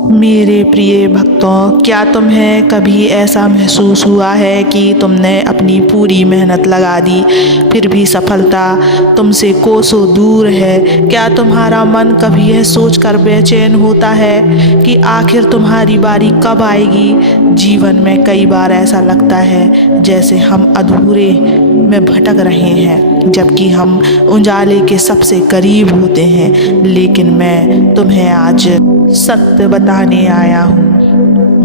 मेरे प्रिय भक्तों, क्या तुम्हें कभी ऐसा महसूस हुआ है कि तुमने अपनी पूरी मेहनत लगा दी, फिर भी सफलता तुमसे कोसों दूर है? क्या तुम्हारा मन कभी यह सोचकर बेचैन होता है कि आखिर तुम्हारी बारी कब आएगी? जीवन में कई बार ऐसा लगता है जैसे हम अधूरे में भटक रहे हैं, जबकि हम उजाले के सबसे करीब होते हैं। लेकिन मैं तुम्हें आज सत्य बताने आया हूँ।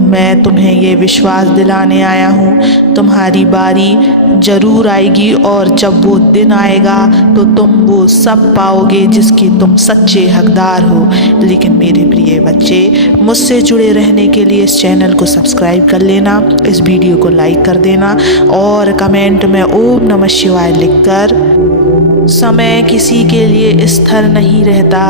मैं तुम्हें ये विश्वास दिलाने आया हूँ, तुम्हारी बारी जरूर आएगी, और जब वो दिन आएगा तो तुम वो सब पाओगे जिसके तुम सच्चे हकदार हो। लेकिन मेरे प्रिय बच्चे, मुझसे जुड़े रहने के लिए इस चैनल को सब्सक्राइब कर लेना, इस वीडियो को लाइक कर देना और कमेंट में ओम नमः शिवाय लिखकर। समय किसी के लिए स्थिर नहीं रहता,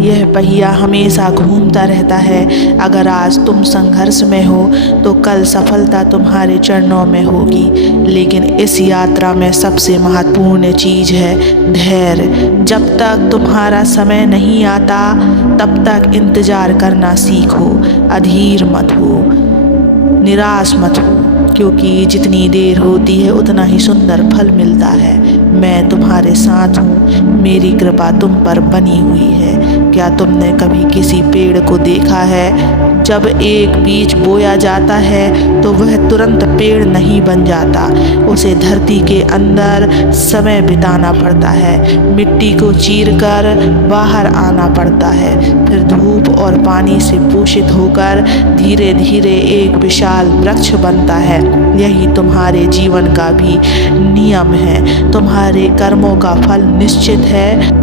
यह पहिया हमेशा घूमता रहता है। अगर आज तुम संघर्ष में हो तो कल सफलता तुम्हारे चरणों में होगी। लेकिन इस यात्रा में सबसे महत्वपूर्ण चीज़ है धैर्य। जब तक तुम्हारा समय नहीं आता तब तक इंतज़ार करना सीखो। अधीर मत हो, निराश मत हो, क्योंकि जितनी देर होती है उतना ही सुंदर फल मिलता है। मैं तुम्हारे साथ हूँ, मेरी कृपा तुम पर बनी हुई है। क्या तुमने कभी किसी पेड़ को देखा है? जब एक बीज बोया जाता है तो वह तुरंत पेड़ नहीं बन जाता, उसे धरती के अंदर समय बिताना पड़ता है, मिट्टी को चीरकर बाहर आना पड़ता है, फिर धूप और पानी से पोषित होकर धीरे धीरे एक विशाल वृक्ष बनता है। यही तुम्हारे जीवन का भी नियम है। तुम्हारे कर्मों का फल निश्चित है,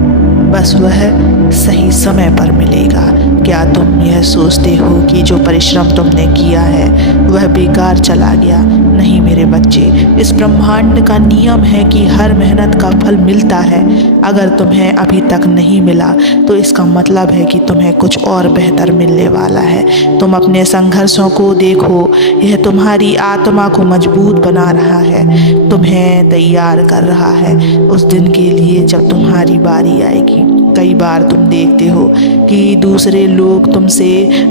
बस वह सही समय पर मिलेगा। क्या तुम यह सोचते हो कि जो परिश्रम तुमने किया है वह बेकार चला गया? नहीं मेरे बच्चे, इस ब्रह्मांड का नियम है कि हर मेहनत का फल मिलता है। अगर तुम्हें अभी तक नहीं मिला तो इसका मतलब है कि तुम्हें कुछ और बेहतर मिलने वाला है। तुम अपने संघर्षों को देखो, यह तुम्हारी आत्मा को मजबूत बना रहा है, तुम्हें तैयार कर रहा है उस दिन के लिए जब तुम्हारी बारी आएगी। कई बार तुम देखते हो कि दूसरे लोग तुमसे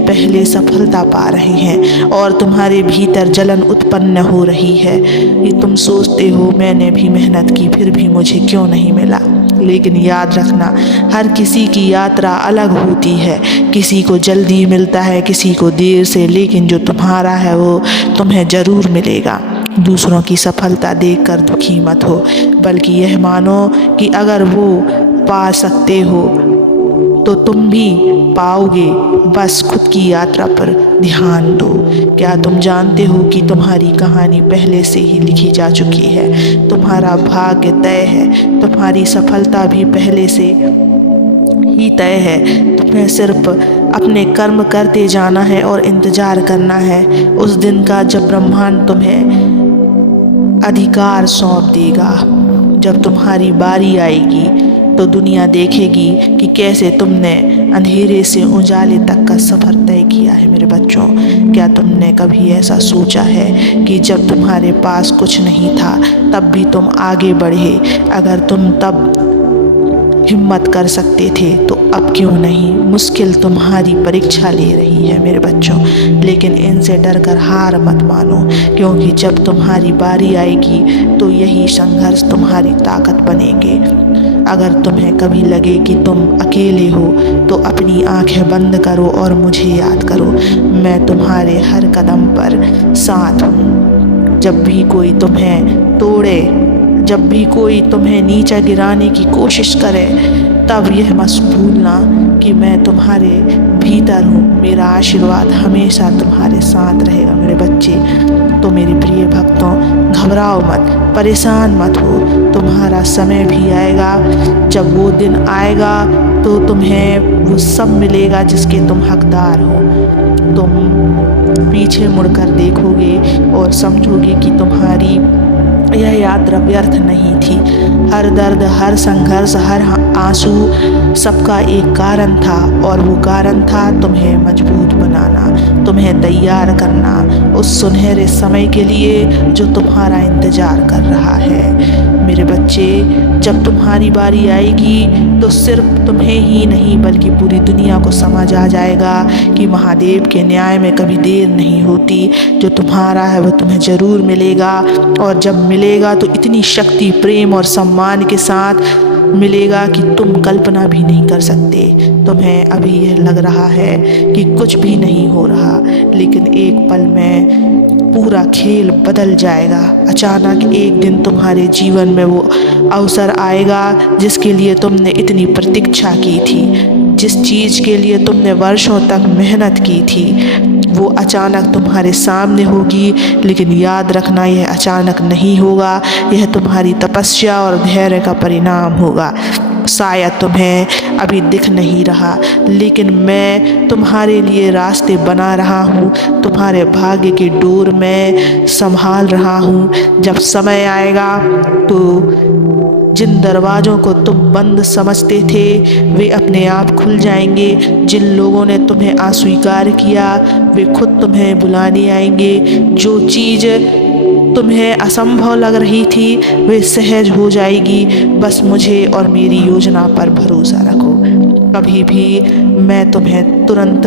पहले सफलता पा रहे हैं और तुम्हारे भीतर जलन उत्पन्न हो रही है कि तुम सोचते हो मैंने भी मेहनत की फिर भी मुझे क्यों नहीं मिला। लेकिन याद रखना, हर किसी की यात्रा अलग होती है। किसी को जल्दी मिलता है, किसी को देर से, लेकिन जो तुम्हारा है वो तुम्हें ज़रूर मिलेगा। दूसरों की सफलता देखकर दुखी मत हो, बल्कि यह मानो कि अगर वो पा सकते हो तो तुम भी पाओगे। बस खुद की यात्रा पर ध्यान दो। क्या तुम जानते हो कि तुम्हारी कहानी पहले से ही लिखी जा चुकी है? तुम्हारा भाग्य तय है, तुम्हारी सफलता भी पहले से ही तय है। तुम्हें सिर्फ अपने कर्म करते जाना है और इंतज़ार करना है उस दिन का जब ब्रह्मांड तुम्हें अधिकार सौंप देगा। जब तुम्हारी बारी आएगी तो दुनिया देखेगी कि कैसे तुमने अंधेरे से उजाले तक का सफ़र तय किया है। मेरे बच्चों, क्या तुमने कभी ऐसा सोचा है कि जब तुम्हारे पास कुछ नहीं था तब भी तुम आगे बढ़े? अगर तुम तब हिम्मत कर सकते थे तो अब क्यों नहीं? मुश्किल तुम्हारी परीक्षा ले रही है मेरे बच्चों, लेकिन इनसे डर कर हार मत मानो, क्योंकि जब तुम्हारी बारी आएगी तो यही संघर्ष तुम्हारी ताकत बनेंगे। अगर तुम्हें कभी लगे कि तुम अकेले हो तो अपनी आंखें बंद करो और मुझे याद करो। मैं तुम्हारे हर कदम पर साथ हूँ। जब भी कोई तुम्हें तोड़े, जब भी कोई तुम्हें नीचा गिराने की कोशिश करे, तब यह मत भूलना कि मैं तुम्हारे भीतर हूँ। मेरा आशीर्वाद हमेशा तुम्हारे साथ रहेगा मेरे बच्चे। तो मेरे प्रिय भक्तों, घबराओ मत, परेशान मत हो। तुम्हारा समय भी आएगा, जब वो दिन आएगा तो तुम्हें वो सब मिलेगा जिसके तुम हकदार हो। तुम पीछे मुड़कर देखोगे और समझोगे कि तुम्हारी यह यात्रा व्यर्थ नहीं थी। हर दर्द, हर संघर्ष, हर आंसू सबका एक कारण था, और वो कारण था तुम्हें मजबूत बनाना, तुम्हें तैयार करना उस सुनहरे समय के लिए जो तुम्हारा इंतज़ार कर रहा है। मेरे बच्चे, जब तुम्हारी बारी आएगी तो सिर्फ तुम्हें ही नहीं बल्कि पूरी दुनिया को समझ आ जाएगा कि महादेव के न्याय में कभी देर नहीं होती। जो तुम्हारा है वो तुम्हें ज़रूर मिलेगा, और जब मिलेगा तो इतनी शक्ति, प्रेम और सम्मान के साथ मिलेगा कि तुम कल्पना भी नहीं कर सकते। तुम्हें अभी यह लग रहा है कि कुछ भी नहीं हो रहा, लेकिन एक पल में पूरा खेल बदल जाएगा। अचानक एक दिन तुम्हारे जीवन में वो अवसर आएगा जिसके लिए तुमने इतनी प्रतीक्षा की थी, जिस चीज़ के लिए तुमने वर्षों तक मेहनत की थी, वो अचानक तुम्हारे सामने होगी। लेकिन याद रखना, यह अचानक नहीं होगा, यह तुम्हारी तपस्या और धैर्य का परिणाम होगा। शायद तुम्हें अभी दिख नहीं रहा, लेकिन मैं तुम्हारे लिए रास्ते बना रहा हूँ, तुम्हारे भाग्य की डोर में संभाल रहा हूँ। जब समय आएगा तो जिन दरवाज़ों को तुम बंद समझते थे वे अपने आप खुल जाएंगे। जिन लोगों ने तुम्हें अस्वीकार किया वे खुद तुम्हें बुलाने आएंगे। जो चीज़ तुम्हें असंभव लग रही थी वे सहज हो जाएगी। बस मुझे और मेरी योजना पर भरोसा रखो। कभी भी मैं तुम्हें तुरंत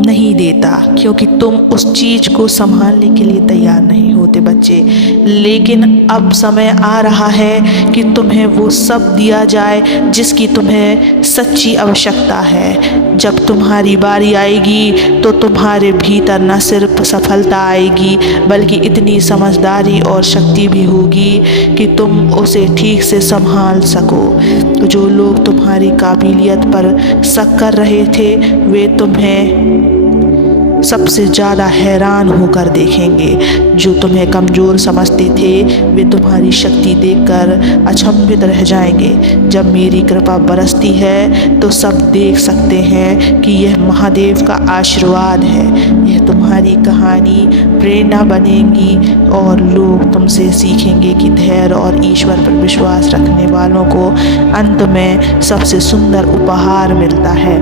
नहीं देता, क्योंकि तुम उस चीज़ को संभालने के लिए तैयार नहीं होते बच्चे। लेकिन अब समय आ रहा है कि तुम्हें वो सब दिया जाए जिसकी तुम्हें सच्ची आवश्यकता है। जब तुम्हारी बारी आएगी तो तुम्हारे भीतर न सिर्फ सफलता आएगी बल्कि इतनी समझदारी और शक्ति भी होगी कि तुम उसे ठीक से संभाल सको। जो लोग तुम्हारी काबिलियत पर शक कर रहे थे वे तुम्हें सबसे ज़्यादा हैरान होकर देखेंगे। जो तुम्हें कमज़ोर समझते थे वे तुम्हारी शक्ति देखकर अचंभित रह जाएंगे। जब मेरी कृपा बरसती है तो सब देख सकते हैं कि यह महादेव का आशीर्वाद है। यह तुम्हारी कहानी प्रेरणा बनेगी और लोग तुमसे सीखेंगे कि धैर्य और ईश्वर पर विश्वास रखने वालों को अंत में सबसे सुंदर उपहार मिलता है।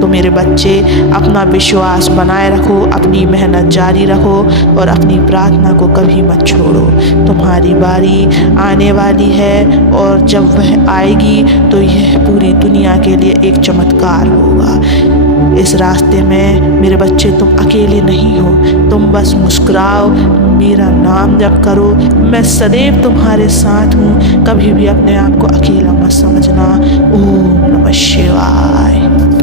तो मेरे बच्चे, अपना विश्वास बनाए रखो, अपनी मेहनत जारी रखो और अपनी प्रार्थना को कभी मत छोड़ो। तुम्हारी बारी आने वाली है और जब वह आएगी तो यह पूरी दुनिया के लिए एक चमत्कार होगा। इस रास्ते में मेरे बच्चे तुम अकेले नहीं हो। तुम बस मुस्कुराओ, मेरा नाम जप करो, मैं सदैव तुम्हारे साथ हूँ। कभी भी अपने आप को अकेला मत समझना। ओम नमः शिवाय।